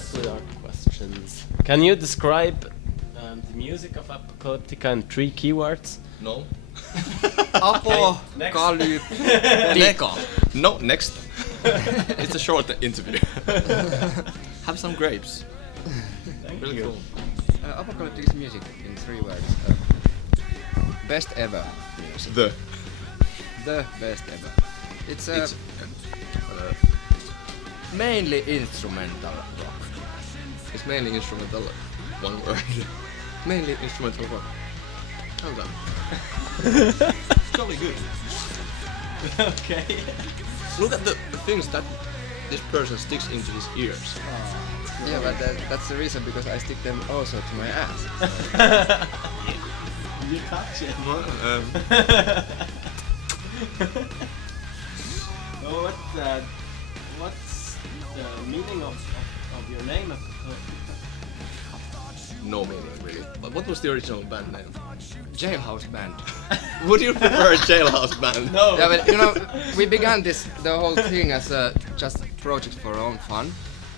start with our questions. Can you describe the music of Apocalyptica in 3 keywords? No. Apocalyptica. No, next. It's a short interview. Have some grapes. Really cool. Apocalyptica's music in 3 words. Best ever music. The best ever. It's mainly instrumental rock. It's mainly instrumental. One word. Mainly instrumental rock. Well done. Jolly good. Okay. Look at the things that this person sticks into his ears. Yeah, but that's the reason, because I stick them also to my ass. You touch it. Well, what's the meaning of your name? No meaning really. But what was the original band name? Jailhouse band. Would you prefer a jailhouse band? No. Yeah, but we began the whole thing as just a project for our own fun,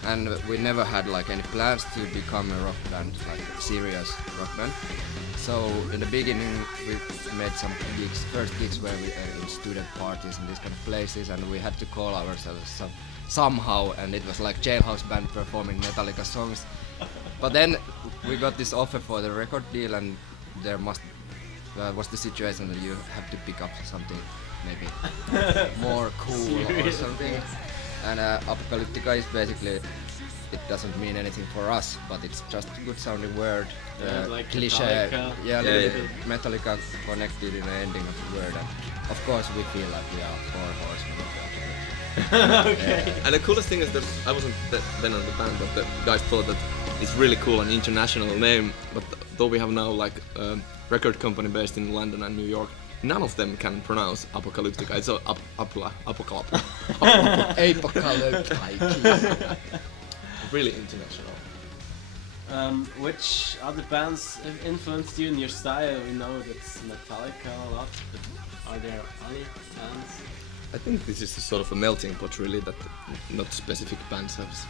and we never had like any plans to become a rock band, like a serious rock band. So in the beginning we made some gigs. First gigs were in student parties and these kind of places, and we had to call ourselves somehow, and it was like Jailhouse band performing Metallica songs. But then we got this offer for the record deal, and there was the situation that you have to pick up something maybe more cool or something. And Apocalyptica is basically, it doesn't mean anything for us, but it's just a good sounding word. Like cliche. Metallica. Metallica connected in the ending of the word. And of course we feel like we are 4 horsemen of the apocalypse. Okay. And the coolest thing is that I wasn't then on the band, but the guys thought that it's really cool and international name. But though we have now like a record company based in London and New York, none of them can pronounce Apocalyptica. It's Apocalyptica. Really international. Which other bands influenced you in your style? We know that's Metallica a lot, but are there other bands? I think this is sort of a melting pot, really, that not specific bands have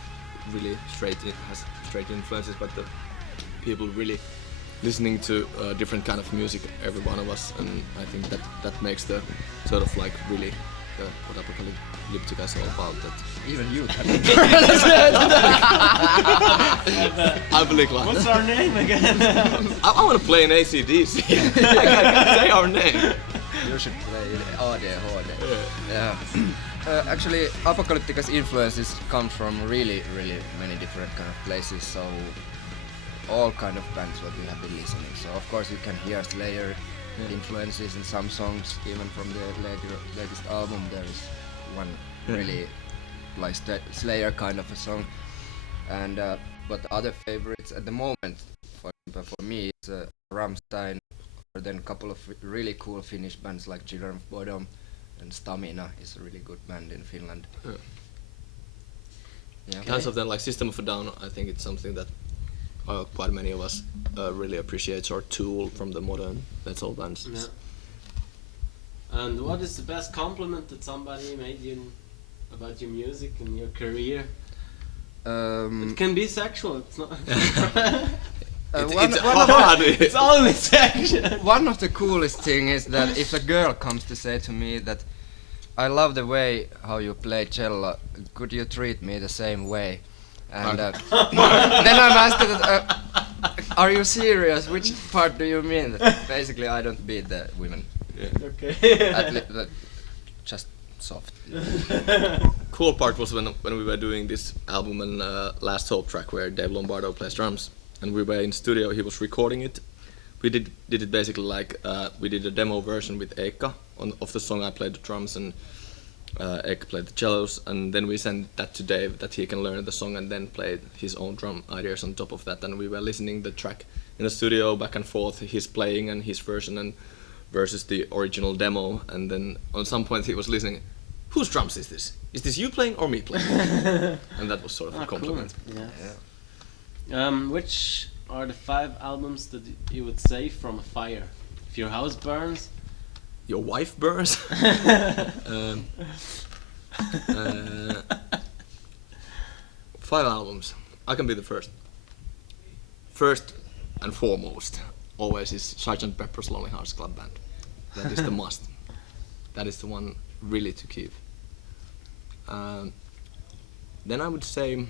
really straight influences, but the people really listening to different kind of music, every one of us, and I think that makes the sort of like really what Apocalyptica is all about. That Even you can. I believe like. What's our name again? I want to play an AC/DC. I can't say our name. You should play ADHD. Yeah. Actually, Apocalyptica's influences come from really many different kind of places. So all kind of bands what we have been listening. So of course you can hear Slayer influences in some songs, even from the latest album. There is one really like Slayer kind of a song. And but other favorites at the moment, for example, for me, is Rammstein, or then a couple of really cool Finnish bands like Children of Bodom, and Stamina is a really good band in Finland. Yeah. Kinds of then like System of a Down. I think it's something that quite many of us really appreciates, or Tool from the modern metal bands. Yeah. And what is the best compliment that somebody made you about your music and your career? It can be sexual. It's not. It's hard. It's always sexual. One of the coolest thing is that if a girl comes to say to me that I love the way how you play cello, could you treat me the same way? And then I'm asked, are you serious? Which part do you mean? Basically, I don't beat the women. Yeah. Okay. Just soft. Cool part was when we were doing this album and Last Hope track where Dave Lombardo plays drums, and we were in studio. He was recording it. We did it basically like we did a demo version with Eka of the song. I played the drums and Eka played the cellos, and then we sent that to Dave that he can learn the song and then play his own drum ideas on top of that. And we were listening the track in the studio back and forth, his playing and his version and versus the original demo. And then on some point he was listening, whose drums is this? Is this you playing or me playing? And that was sort of a compliment. Cool. Yes. Which are the 5 albums that you would save from a fire? If your house burns? Your wife burns? 5 albums. I can be the first. First and foremost, always is Sgt. Pepper's Lonely Hearts Club Band. That is the must. That is the one really to keep. Then I would say,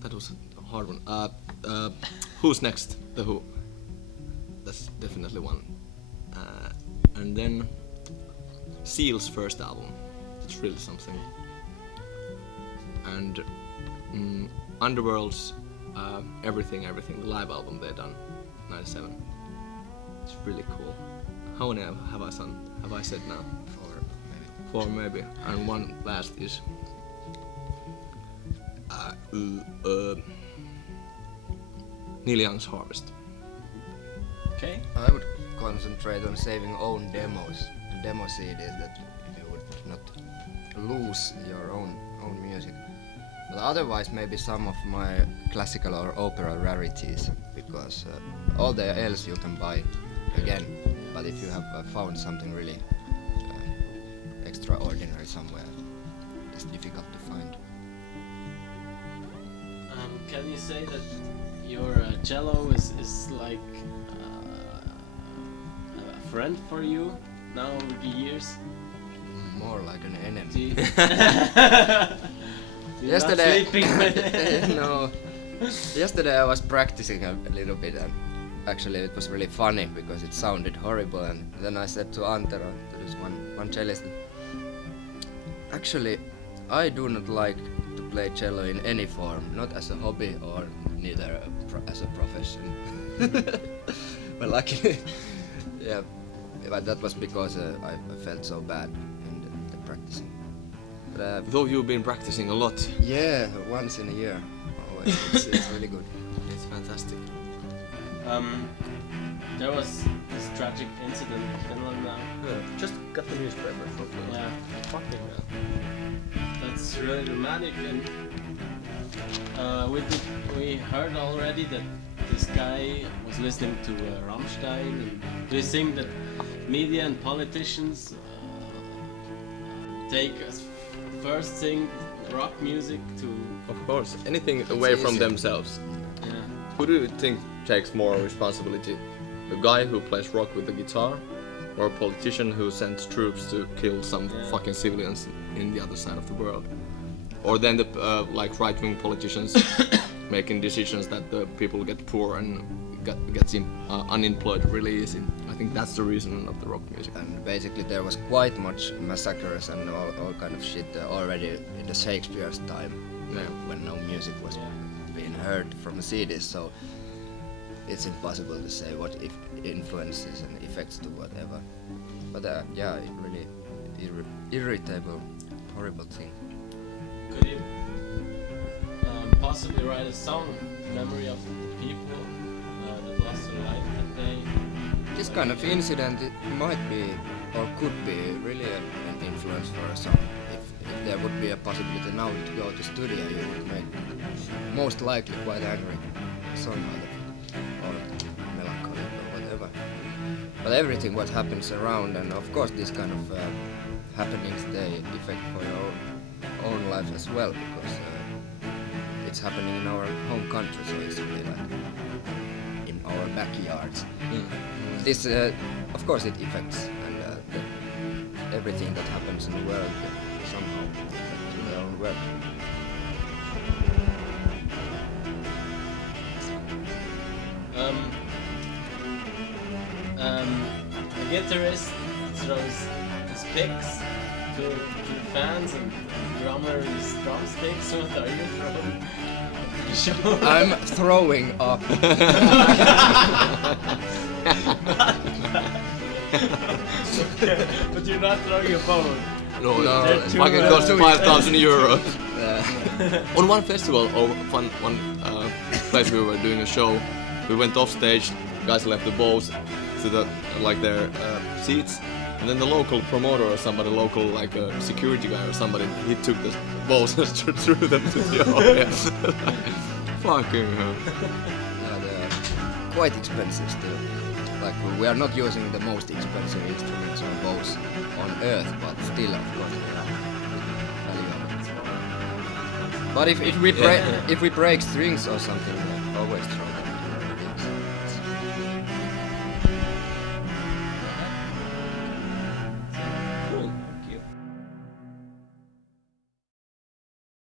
that was a hard one. Who's next? The Who. That's definitely one. And then Seal's first album. It's really something. And Underworld's Everything, the live album they done, 97. It's really cool. How many have I said now? Four maybe. And one last is Neil Young's Harvest. Okay. I would concentrate on saving own demos, demo CDs, that you would not lose your own music. But otherwise, maybe some of my classical or opera rarities, because all the else you can buy again. But if you have found something really extraordinary somewhere, it's difficult to find. Can you say that your cello is like a friend for you now over the years? More like an enemy. Yesterday, no. Yesterday I was practicing a little bit, and actually it was really funny because it sounded horrible. And then I said to Antero, to this one cellist, actually I do not like to play cello in any form, not as a hobby or neither as a profession. But luckily, yeah. But that was because I felt so bad in the practicing. But, Though you've been practicing a lot. yeah, once in a year. Always. It's really good. It's fantastic. There was this tragic incident in Finland now. Yeah, just got the newspaper from Yeah, fucking hell. that's really dramatic, and we heard already that this guy was listening to Rammstein. And do you think that media and politicians take as first thing rock music to? Of course, anything away from themselves. Yeah. Who do you think takes more responsibility? The guy who plays rock with the guitar, or a politician who sends troops to kill some fucking civilians in the other side of the world? Or then the like right-wing politicians making decisions that the people get poor and gets unemployed really easy. I think that's the reason of the rock music. And basically there was quite much massacres and all kind of shit already in the Shakespeare's time, when no music was being heard from CDs. So it's impossible to say what influences and effects to whatever. But yeah, it really irritable, horrible thing. Could you possibly write a song in memory of the people that lost their life that day? This kind of incident, it might be or could be really an influence for a song. If there would be a possibility now to go to studio, you would make most likely quite angry song out of it, or melancholic or whatever. But everything what happens around, and of course this kind of happenings, they affect for your own life as well, because it's happening in our home country, so it's really like in our backyards. This, of course, it affects, and everything that happens in the world somehow affects their own work. A guitarist throws his picks to fans, and the drummer is drumsticks. What are you throwing? I'm throwing up. But you're not throwing your phone. No, No, it fucking cost 5,000 euros. Yeah. On one festival or one place we were doing a show, we went off stage. Guys left the bows to the their seats, and then the local promoter or somebody, local security guy or somebody, he took the bows and threw them to the audience. Fucking hell. Yeah, they are quite expensive still. Like, we are not using the most expensive instruments or bows on earth, but still, of course, they are But if we break strings or something, always trouble.